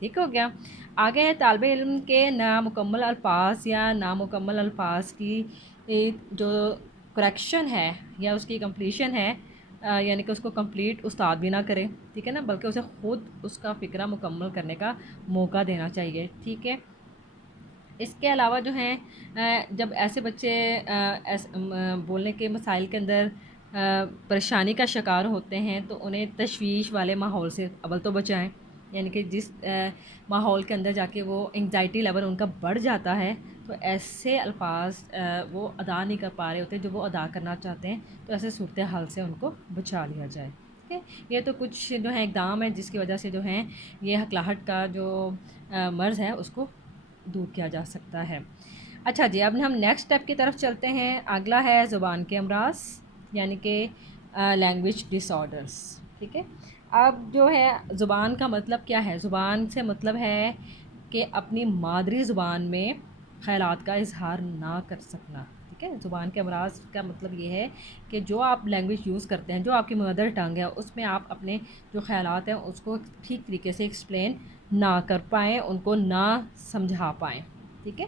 ٹھیک ہو گیا. آگے ہے طالب علم کے نامکمل الفاظ یا نامکمل الفاظ کی جو کریکشن ہے یا اس کی کمپلیشن ہے، یعنی کہ اس کو کمپلیٹ استاد بھی نہ کرے، ٹھیک ہے نا، بلکہ اسے خود اس کا فکرہ مکمل کرنے کا موقع دینا چاہیے. ٹھیک ہے. اس کے علاوہ جو ہیں جب ایسے بچے بولنے کے مسائل کے اندر پریشانی کا شکار ہوتے ہیں تو انہیں تشویش والے ماحول سے اول تو بچائیں، یعنی کہ جس ماحول کے اندر جا کے وہ انگزائٹی لیول ان کا بڑھ جاتا ہے تو ایسے الفاظ وہ ادا نہیں کر پا رہے ہوتے جو وہ ادا کرنا چاہتے ہیں، تو ایسے صورتحال سے ان کو بچا لیا جائے. ٹھیک ہے. یہ تو کچھ جو ہے اقدام ہے جس کی وجہ سے جو ہیں یہ ہکلاہٹ کا جو مرض ہے اس کو دور کیا جا سکتا ہے. اچھا جی، اب ہم نیکسٹ اسٹیپ کی طرف چلتے ہیں. اگلا ہے زبان کے امراض، یعنی کہ لینگویج ڈس آرڈرس. ٹھیک ہے. اب جو ہے زبان کا مطلب کیا ہے؟ زبان سے مطلب ہے کہ اپنی مادری زبان میں خیالات کا اظہار نہ کر سکنا. ٹھیک ہے. زبان کے امراض کا مطلب یہ ہے کہ جو آپ لینگویج یوز کرتے ہیں، جو آپ کی مدر ٹنگ ہے، اس میں آپ اپنے جو خیالات ہیں اس کو ٹھیک طریقے سے ایکسپلین نہ کر پائیں، ان کو نہ سمجھا پائیں. ٹھیک ہے.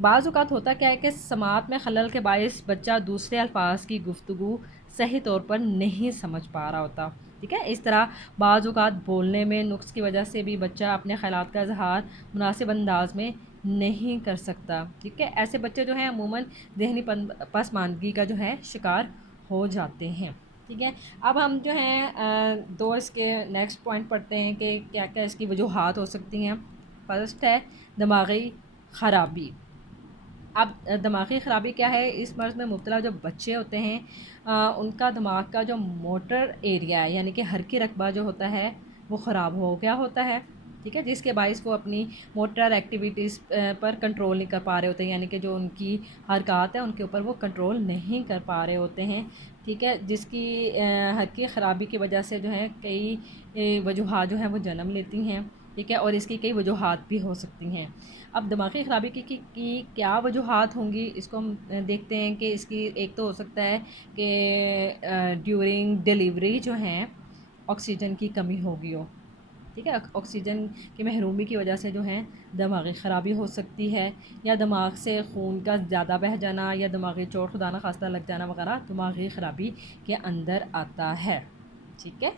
بعض اوقات ہوتا کیا ہے کہ سماعت میں خلل کے باعث بچہ دوسرے الفاظ کی گفتگو صحیح طور پر نہیں سمجھ پا رہا ہوتا. ٹھیک ہے. اس طرح بعض اوقات بولنے میں نقص کی وجہ سے بھی بچہ اپنے خیالات کا اظہار مناسب انداز میں نہیں کر سکتا. ٹھیک ہے. ایسے بچے جو ہیں عموماً ذہنی پسماندگی کا جو ہے شکار ہو جاتے ہیں. ٹھیک ہے. اب ہم جو ہیں دو اس کے نیکسٹ پوائنٹ پڑھتے ہیں کہ کیا کیا اس کی وجوہات ہو سکتی ہیں. فرسٹ ہے دماغی خرابی. اب دماغی خرابی کیا ہے؟ اس مرض میں مبتلا جو بچے ہوتے ہیں ان کا دماغ کا جو موٹر ایریا ہے، یعنی کہ حرکی رقبہ جو ہوتا ہے وہ خراب ہو گیا ہوتا ہے. ٹھیک ہے. جس کے باعث وہ اپنی موٹر ایکٹیویٹیز پر کنٹرول نہیں کر پا رہے ہوتے ہیں، یعنی کہ جو ان کی حرکات ہیں ان کے اوپر وہ کنٹرول نہیں کر پا رہے ہوتے ہیں. ٹھیک ہے. جس کی حرکی خرابی کی وجہ سے جو ہے کئی وجوہات جو ہیں وہ جنم لیتی ہیں. ٹھیک ہے. اور اس کی کئی وجوہات بھی ہو سکتی ہیں. اب دماغی خرابی کی کیا وجوہات ہوں گی اس کو ہم دیکھتے ہیں کہ اس کی ایک تو ہو سکتا ہے کہ ڈیورنگ ڈیلیوری جو ہیں آکسیجن کی کمی ہوگی ہو. ٹھیک ہے. آکسیجن کی محرومی کی وجہ سے جو ہے دماغی خرابی ہو سکتی ہے، یا دماغ سے خون کا زیادہ بہہ جانا یا دماغی چوٹ خدا نخواستہ لگ جانا وغیرہ دماغی خرابی کے اندر آتا ہے. ٹھیک ہے.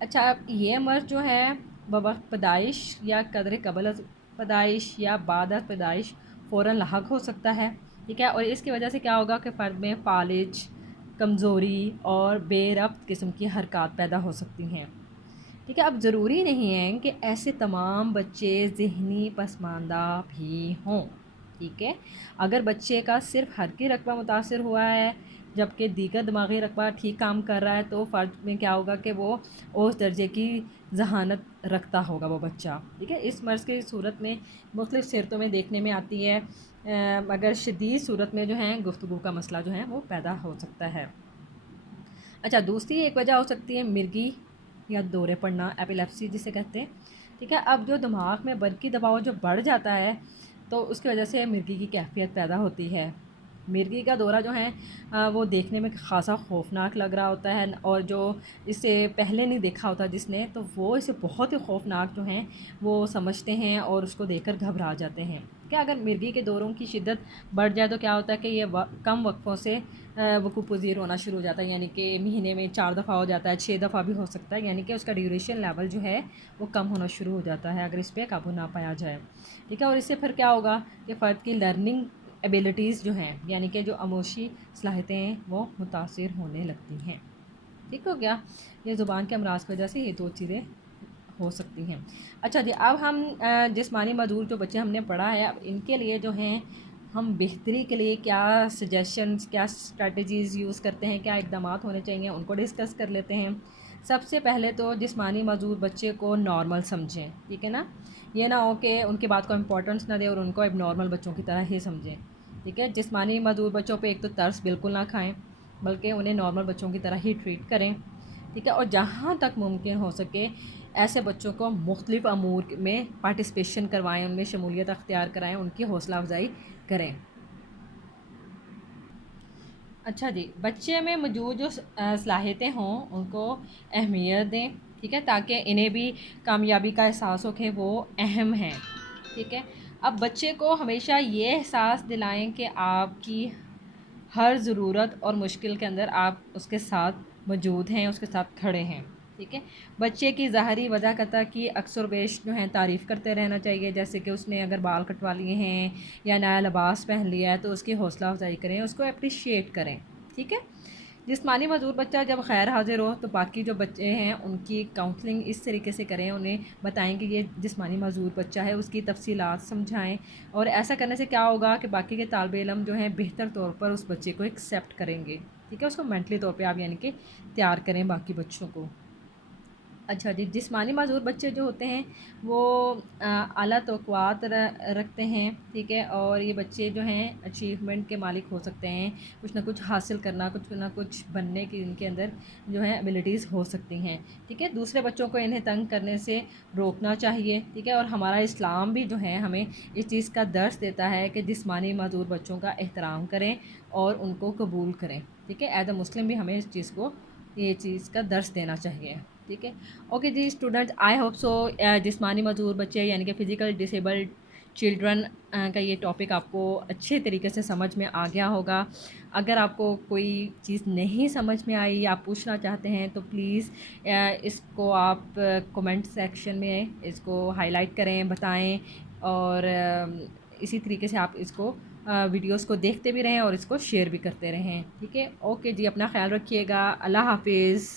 اچھا، اب یہ مرض جو ہے بوقت پیدائش یا قدر قبل از پیدائش یا بعد از پیدائش فوراً لاحق ہو سکتا ہے. ٹھیک ہے. اور اس کی وجہ سے کیا ہوگا کہ فرد میں فالج، کمزوری اور بے ربط قسم کی حرکات پیدا ہو سکتی ہیں. ٹھیک ہے. اب ضروری نہیں ہے کہ ایسے تمام بچے ذہنی پسماندہ بھی ہوں. ٹھیک ہے. اگر بچے کا صرف حرکی رقبہ متاثر ہوا ہے جبکہ دیگر دماغی رقبہ ٹھیک کام کر رہا ہے تو فرد میں کیا ہوگا کہ وہ اس درجے کی ذہانت رکھتا ہوگا وہ بچہ. ٹھیک ہے. اس مرض کی صورت میں مختلف صورتوں میں دیکھنے میں آتی ہے، مگر شدید صورت میں جو ہے گفتگو کا مسئلہ جو ہے وہ پیدا ہو سکتا ہے. اچھا، دوسری ایک وجہ ہو سکتی ہے مرگی یا دورے پڑنا، ایپیلیپسی جسے کہتے ہیں. ٹھیک ہے. اب جو دماغ میں برقی دباؤ جو بڑھ جاتا ہے تو اس کی وجہ سے مرگی کی کیفیت پیدا ہوتی ہے. مرگی کا دورہ جو ہے وہ دیکھنے میں خاصا خوفناک لگ رہا ہوتا ہے، اور جو اسے پہلے نہیں دیکھا ہوتا جس نے، تو وہ اسے بہت ہی خوفناک جو ہیں وہ سمجھتے ہیں اور اس کو دیکھ کر گھبرا جاتے ہیں. کہ اگر مرگی کے دوروں کی شدت بڑھ جائے تو کیا ہوتا ہے کہ یہ کم وقفوں سے وقوع پذیر ہونا شروع ہو جاتا ہے، یعنی کہ مہینے میں 4 دفعہ ہو جاتا ہے، 6 دفعہ بھی ہو سکتا ہے، یعنی کہ اس کا ڈیوریشن لیول جو ہے وہ کم ہونا شروع ہو جاتا ہے اگر اس پہ قابو نہ پایا جائے. ٹھیک ہے. اور اس سے پھر کیا ہوگا کہ فرد کی لرننگ ایبیلٹیز جو ہیں، یعنی کہ جو آموزشی صلاحیتیں ہیں وہ متاثر ہونے لگتی ہیں. ٹھیک ہو گیا. یہ زبان کے امراض کی وجہ سے یہ دو چیزیں ہو سکتی ہیں. اچھا جی، اب ہم جسمانی معذور جو بچے ہم نے پڑھا ہے، اب ان کے لیے جو ہیں ہم بہتری کے لیے کیا سجیشنز، کیا اسٹریٹجیز یوز کرتے ہیں، کیا اقدامات ہونے چاہیے، ان کو ڈسکس کر لیتے ہیں. سب سے پہلے تو جسمانی معذور بچے کو نارمل سمجھیں. ٹھیک ہے نا. یہ نہ ہو کہ ان کی بات کو امپورٹنس نہ دیں اور ان کو اب نارمل بچوں کی طرح ہی سمجھیں. ٹھیک ہے. جسمانی معذور بچوں پہ ایک تو ترس بالکل نہ کھائیں، بلکہ انہیں نارمل بچوں کی طرح ہی ٹریٹ کریں. ٹھیک ہے. اور جہاں تک ممکن ہو سکے ایسے بچوں کو مختلف امور میں پارٹیسپیشن کروائیں، ان میں شمولیت اختیار کرائیں، ان کی حوصلہ افزائی کریں. اچھا جی، بچے میں موجود جو صلاحیتیں ہوں ان کو اہمیت دیں. ٹھیک ہے، تاکہ انہیں بھی کامیابی کا احساس ہو کہ وہ اہم ہیں. ٹھیک ہے. اب بچے کو ہمیشہ یہ احساس دلائیں کہ آپ کی ہر ضرورت اور مشکل کے اندر آپ اس کے ساتھ موجود ہیں، اس کے ساتھ کھڑے ہیں. ٹھیک ہے. بچے کی ظاہری وجہ قطع کی اکثر و بیش جو ہیں تعریف کرتے رہنا چاہیے، جیسے کہ اس نے اگر بال کٹوا لیے ہیں یا نیا لباس پہن لیا ہے تو اس کی حوصلہ افزائی کریں، اس کو اپریشیٹ کریں. ٹھیک ہے. جسمانی معذور بچہ جب خیر حاضر ہو تو باقی جو بچے ہیں ان کی کاؤنسلنگ اس طریقے سے کریں، انہیں بتائیں کہ یہ جسمانی معذور بچہ ہے، اس کی تفصیلات سمجھائیں. اور ایسا کرنے سے کیا ہوگا کہ باقی کے طالب علم جو ہیں بہتر طور پر اس بچے کو ایکسیپٹ کریں گے. ٹھیک ہے. اس کو مینٹلی طور پہ آپ یعنی کہ تیار کریں باقی بچوں کو. اچھا جی، جسمانی معذور بچے جو ہوتے ہیں وہ اعلیٰ توقعات رکھتے ہیں. ٹھیک ہے. اور یہ بچے جو ہیں اچیومنٹ کے مالک ہو سکتے ہیں، کچھ نہ کچھ حاصل کرنا، کچھ نہ کچھ بننے کی ان کے اندر جو ہے ایبلٹیز ہو سکتی ہیں. ٹھیک ہے. دوسرے بچوں کو انہیں تنگ کرنے سے روکنا چاہیے. ٹھیک ہے. اور ہمارا اسلام بھی جو ہے ہمیں اس چیز کا درس دیتا ہے کہ جسمانی معذور بچوں کا احترام کریں اور ان کو قبول کریں. ٹھیک ہے. ایز اے مسلم بھی ہمیں اس چیز کو یہ چیز کا درس دینا چاہیے. ٹھیک ہے. اوکے جی اسٹوڈنٹس، آئی ہوپ سو جسمانی معذور بچے یعنی کہ فزیکل ڈسیبلڈ چلڈرن کا یہ ٹاپک آپ کو اچھے طریقے سے سمجھ میں آ گیا ہوگا. اگر آپ کو کوئی چیز نہیں سمجھ میں آئی یا آپ پوچھنا چاہتے ہیں تو پلیز اس کو آپ کومنٹ سیکشن میں اس کو ہائی لائٹ کریں، بتائیں. اور اسی طریقے سے آپ اس کو ویڈیوز کو دیکھتے بھی رہیں اور اس کو شیئر بھی کرتے رہیں. ٹھیک ہے. اوکے جی، اپنا خیال رکھیے گا. اللہ حافظ.